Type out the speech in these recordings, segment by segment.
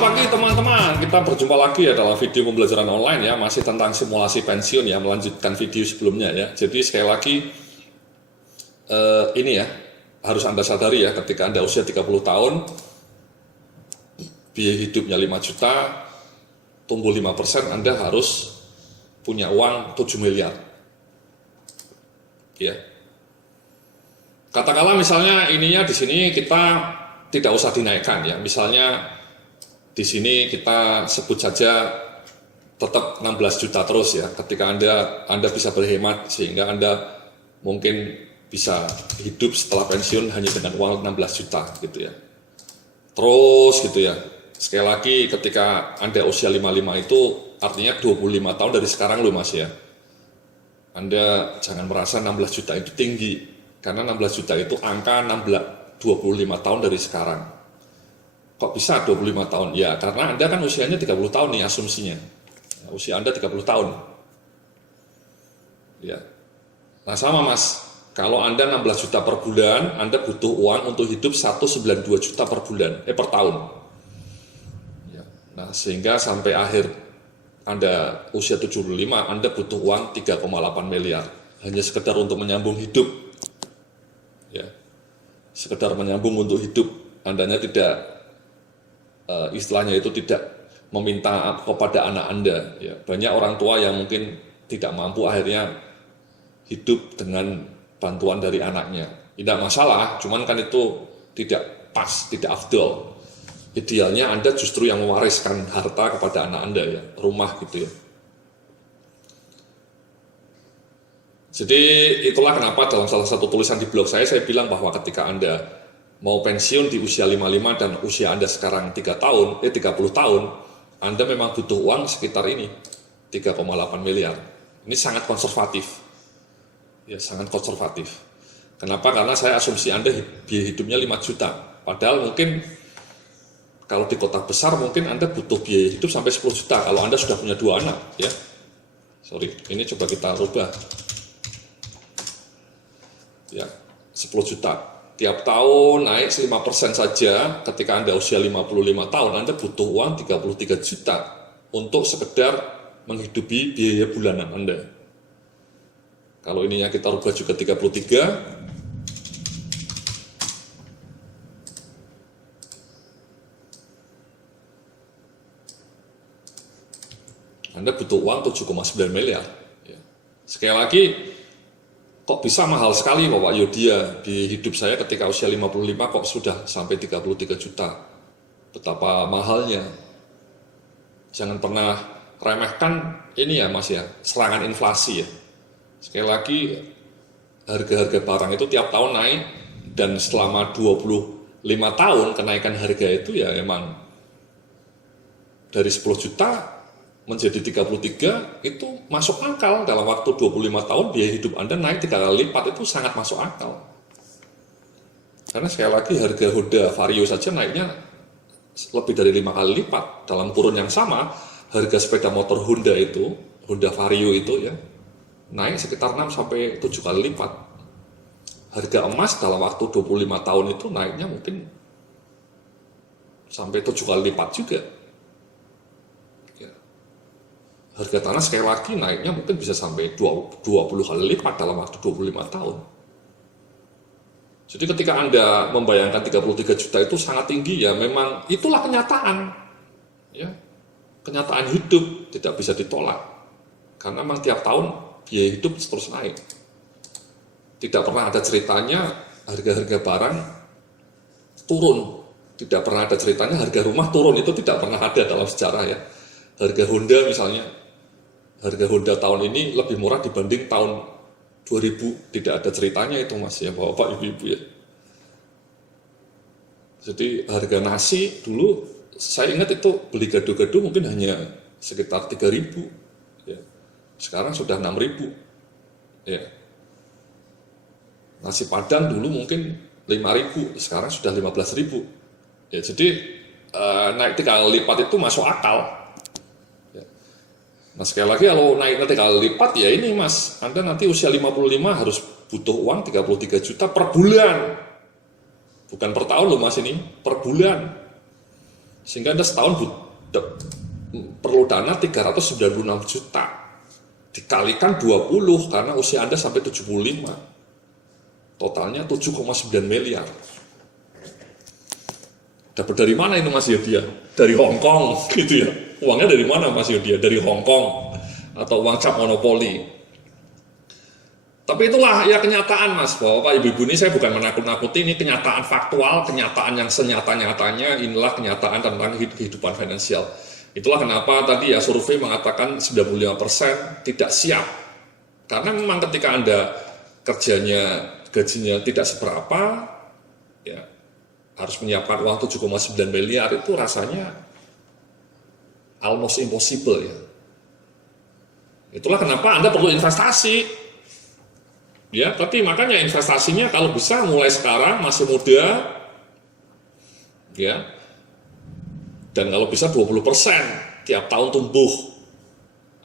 Selamat pagi teman-teman, kita berjumpa lagi ya dalam video pembelajaran online ya, masih tentang simulasi pensiun ya, melanjutkan video sebelumnya ya. Jadi sekali lagi ini ya, harus Anda sadari ya, ketika Anda usia 30 tahun, biaya hidupnya 5 juta, tumbuh 5%, Anda harus punya uang 7 miliar. Ya. Katakanlah misalnya ininya di sini kita tidak usah dinaikkan ya, misalnya di sini kita sebut saja tetap 16 juta terus ya, ketika Anda bisa berhemat sehingga Anda mungkin bisa hidup setelah pensiun hanya dengan uang 16 juta gitu ya. Terus gitu ya. Sekali lagi ketika Anda usia 55 itu artinya 25 tahun dari sekarang loh Mas ya. Anda jangan merasa 16 juta itu tinggi, karena 16 juta itu angka 25 tahun dari sekarang. Kok bisa 25 tahun? Ya karena Anda kan usianya 30 tahun nih asumsinya. Usia Anda 30 tahun. Ya. Nah sama Mas, kalau Anda 16 juta per bulan, Anda butuh uang untuk hidup 192 juta per bulan, per tahun. Ya. Nah sehingga sampai akhir Anda usia 75, Anda butuh uang 3,8 miliar. Hanya sekedar untuk menyambung hidup. Ya. Sekedar menyambung untuk hidup. Andanya tidak istilahnya itu tidak meminta kepada anak Anda ya. Banyak orang tua yang mungkin tidak mampu akhirnya hidup dengan bantuan dari anaknya. Tidak masalah, cuman kan itu tidak pas, tidak afdol. Idealnya Anda justru yang mewariskan harta kepada anak Anda ya, rumah gitu ya. Jadi itulah kenapa dalam salah satu tulisan di blog saya bilang bahwa ketika Anda mau pensiun di usia 55 dan usia Anda sekarang 30 tahun, Anda memang butuh uang sekitar ini, 3,8 miliar. Ini sangat konservatif. Ya, sangat konservatif. Kenapa? Karena saya asumsi Anda biaya hidupnya 5 juta. Padahal mungkin kalau di kota besar mungkin Anda butuh biaya hidup sampai 10 juta kalau Anda sudah punya 2 anak, ya. Sorry, ini coba kita rubah. Ya, 10 juta. Tiap tahun naik 5% saja, ketika Anda usia 55 tahun, Anda butuh uang 33 juta untuk sekedar menghidupi biaya bulanan Anda. Kalau ininya kita rubah juga 33, Anda butuh uang 7,9 miliar. Sekali lagi, kok bisa mahal sekali Bapak Yodia, biaya hidup saya ketika usia 55 kok sudah sampai 33 juta. Betapa mahalnya. Jangan pernah remehkan ini ya Mas ya, serangan inflasi ya. Sekali lagi, harga-harga barang itu tiap tahun naik, dan selama 25 tahun kenaikan harga itu ya emang dari 10 juta menjadi 33 itu masuk akal. Dalam waktu 25 tahun biaya hidup Anda naik 3 kali lipat, itu sangat masuk akal. Karena sekali lagi harga Honda Vario saja naiknya lebih dari 5 kali lipat. Dalam kurun yang sama, harga sepeda motor Honda itu, Honda Vario itu ya, naik sekitar 6 sampai 7 kali lipat. Harga emas dalam waktu 25 tahun itu naiknya mungkin sampai 7 kali lipat juga. Harga tanah sekali lagi naiknya mungkin bisa sampai 20 kali lipat dalam waktu 25 tahun. Jadi ketika Anda membayangkan 33 juta itu sangat tinggi ya, memang itulah kenyataan. Ya. Kenyataan hidup tidak bisa ditolak. Karena memang tiap tahun biaya hidup terus naik. Tidak pernah ada ceritanya harga-harga barang turun. Tidak pernah ada ceritanya harga rumah turun, itu tidak pernah ada dalam sejarah ya. Harga Honda misalnya, harga Honda tahun ini lebih murah dibanding tahun 2000. Tidak ada ceritanya itu Mas ya, Bapak Ibu-ibu ya. Jadi harga nasi dulu saya ingat itu beli gado-gado mungkin hanya sekitar 3.000 ya. Sekarang sudah 6.000 ya. Nasi Padang dulu mungkin 5.000, sekarang sudah 15.000 ya. Jadi naik 3 kali lipat itu masuk akal. Nah sekali lagi kalau naik nanti kali lipat ya ini Mas, Anda nanti usia 55 harus butuh uang 33 juta per bulan. Bukan per tahun loh Mas, ini per bulan. Sehingga Anda setahun perlu dana 396 juta. Dikalikan 20 karena usia Anda sampai 75. Totalnya 7,9 miliar. Dapat dari mana itu Mas Yodya? Dari Hong Kong gitu ya. Uangnya dari mana Mas Yodya? Dari Hong Kong atau uang cap monopoli. Tapi itulah ya kenyataan Mas, Bapak Ibu ini saya bukan menakut-nakuti, ini kenyataan faktual, kenyataan yang senyata-nyatanya, inilah kenyataan tentang kehidupan finansial. Itulah kenapa tadi ya survei mengatakan 95% tidak siap. Karena memang ketika Anda kerjanya, gajinya tidak seberapa, ya harus menyiapkan uang 7,9 miliar itu rasanya almost impossible ya. Itulah kenapa Anda perlu investasi. Ya, tapi makanya investasinya kalau bisa mulai sekarang masih muda, ya, dan kalau bisa 20% tiap tahun tumbuh,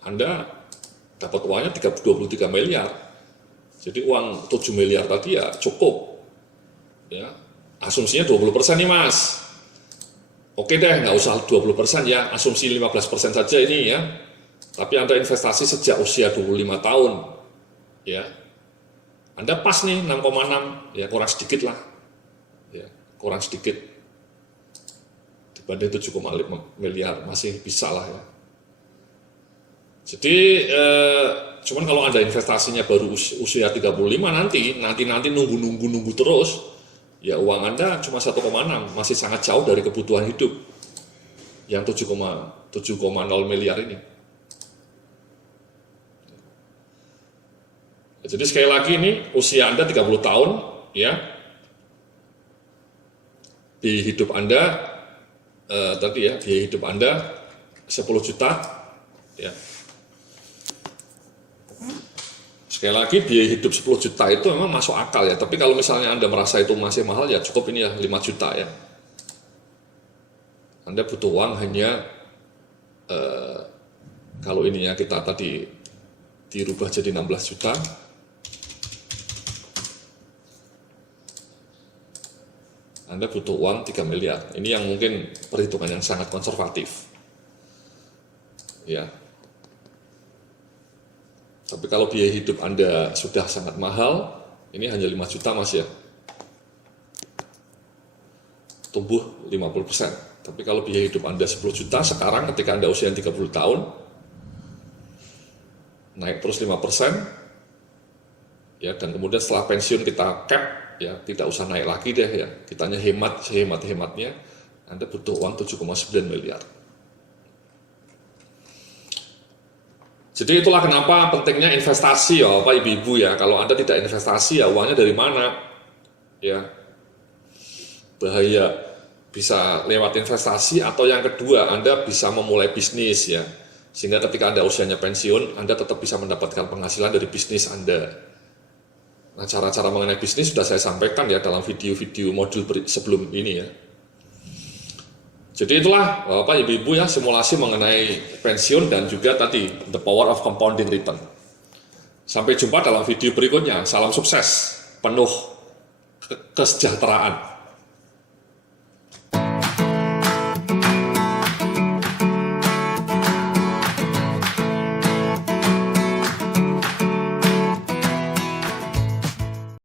Anda dapat uangnya 23 miliar. Jadi uang 7 miliar tadi ya cukup. Ya, asumsinya 20% nih Mas. Oke deh, nggak usah 20% ya, asumsi 15% saja ini ya. Tapi Anda investasi sejak usia 25 tahun, ya. Anda pas nih 6,6, ya kurang sedikit lah, ya kurang sedikit dibanding 7,5 miliar masih bisa lah ya. Jadi cuman kalau Anda investasinya baru usia 35 nanti nunggu terus, ya uang Anda cuma 1,6, masih sangat jauh dari kebutuhan hidup yang 7,0 miliar ini. Jadi sekali lagi ini usia Anda 30 tahun ya. Di hidup Anda tadi ya, di hidup Anda 10 juta ya. Sekali lagi biaya hidup 10 juta itu memang masuk akal ya, tapi kalau misalnya Anda merasa itu masih mahal ya cukup ini ya 5 juta ya. Anda butuh uang hanya kalau ininya kita tadi dirubah jadi 16 juta. Anda butuh uang 3 miliar. Ini yang mungkin perhitungan yang sangat konservatif. Ya. Tapi kalau biaya hidup Anda sudah sangat mahal, ini hanya 5 juta Mas ya. Tumbuh 50%. Tapi kalau biaya hidup Anda 10 juta, sekarang ketika Anda usia 30 tahun, naik terus 5%, ya, dan kemudian setelah pensiun kita cap, ya tidak usah naik lagi deh ya, kitanya hemat sehemat-hematnya, Anda butuh uang 7,9 miliar. Jadi itulah kenapa pentingnya investasi ya Bapak Ibu ya. Kalau Anda tidak investasi ya uangnya dari mana? Ya bahaya, bisa lewat investasi, atau yang kedua Anda bisa memulai bisnis ya. Sehingga ketika Anda usianya pensiun, Anda tetap bisa mendapatkan penghasilan dari bisnis Anda. Nah, cara-cara mengenai bisnis sudah saya sampaikan ya dalam video-video modul sebelum ini ya. Jadi itulah Bapak Ibu ya, simulasi mengenai pensiun dan juga tadi the power of compounding return. Sampai jumpa dalam video berikutnya. Salam sukses, penuh kesejahteraan.